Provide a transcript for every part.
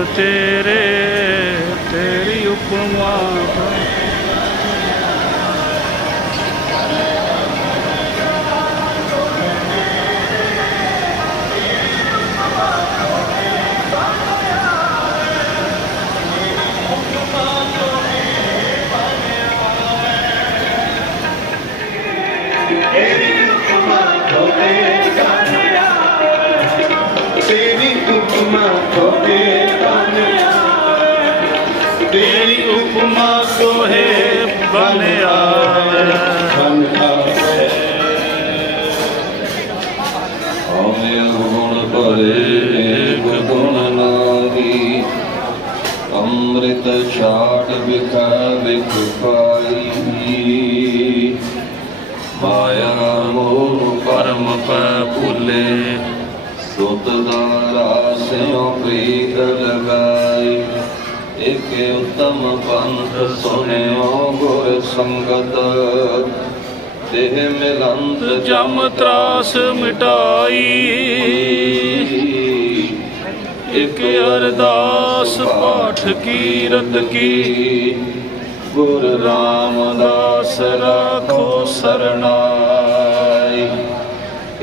ਗੁਣ ਤੇਰੇ ਤੇਰੀ ਉਪਮਾ ਤੇਰੀ ਉਪਮਾ ਕੋਏ ਬਣਿਆ ਤੇਰੀ ਉਪਮਾ ਕੋਹੇ ਬਣਿਆ। ਬਨ ਆਵੇ ਆਮੇ ਗੁਣ ਭਰੇ ਏਕ ਗੁਣ ਨਾਹੀ ਅੰਮ੍ਰਿਤ ਛਾੜ ਵਿਖਾ ਵਿਖ ਪਾਈ। ਮਾਇਆ ਮੋਹ ਪਰਮ ਪੈ ਭੁਲੇ। ਸੁਤ ਦਾ ਰਾਸਿਓ ਪ੍ਰੀਤ ਲਗਾਈ। ਇਕ ਉਤਮ ਪੰਥ ਸੁਨਿਓ ਗੁਰ ਸੰਗਤ। ਦੇਹ ਮਿਲੰਤ ਜਮ ਤਰਾਸ ਮਿਟਾਈ। ਇਕ ਅਰਦਾਸ ਪਾਠ ਕੀਰਤ ਕੀ। ਗੁਰ ਰਾਮਦਾਸ ਰਾਖੋ ਸਰਨਾਈ।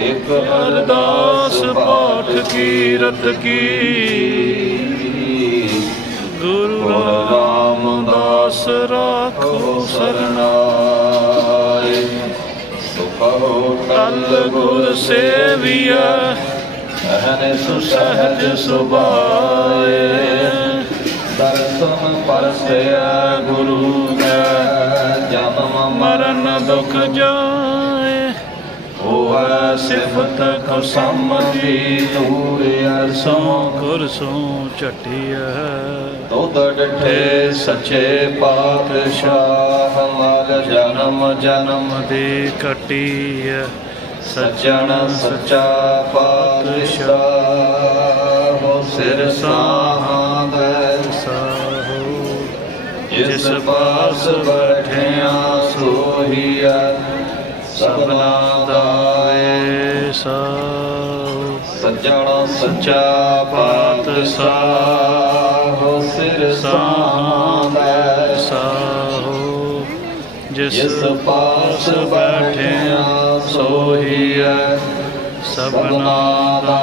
ਇਕ ਅਰਦਾਸ ਪਾਠ ਕੀਰਤ ਕੀ। ਗੁਰੂ ਰਾਮਦਾਸ ਰਾਖੋ ਸਰਨਾਈ ਸੁਖੋ ਤਲ ਗੁਰ ਸੇਵੀਐ ਅਹਨ ਸੁਸਹਜ ਸੁਭਾਏ ਦਰਸ਼ਨ ਪਰਸਿਆ ਗੁਰੂ ਕੈ ਜਨਮ ਮਰਨ ਦੁਖ ਜਾਏ ਸਿਫਤ ਕੋ ਸਮਝੀ ਦੂਰ ਅਰਸੋਂ ਕੁਰਸੋਂ ਝਟਿਐ। ਦੁੱਧ ਡਠੇ ਸੱਚੇ ਪਾਤਸ਼ਾਹ ਮਲ ਜਨਮ ਜਨਮ ਦੇ ਕਟਿਐ ਸੱਜਣ ਸੱਚਾ ਪਾਤਸ਼ਾਹ ਹੋ ਸਿਰ ਸਾਹਾਂ ਸਾਹੋ। ਜਿਸ ਪਾਸ ਬੈਠਿਆ ਸੋਹੀਆ ਸਭਨਾ ਦਾ ਏ ਸਾਹੋ ਸੱਜਣ ਸੱਚਾ ਪਾਤਸ਼ਾਹ ਹੋ ਸਿਰ ਸਾਹਾਂ ਸਾਹੋ ਜਿਸ ਜਿਸ ਪਾਸ ਬੈਠਿਆ ਸੋਹੀਐ ਸਭਨਾ ਸਭਨਾ ਦਾ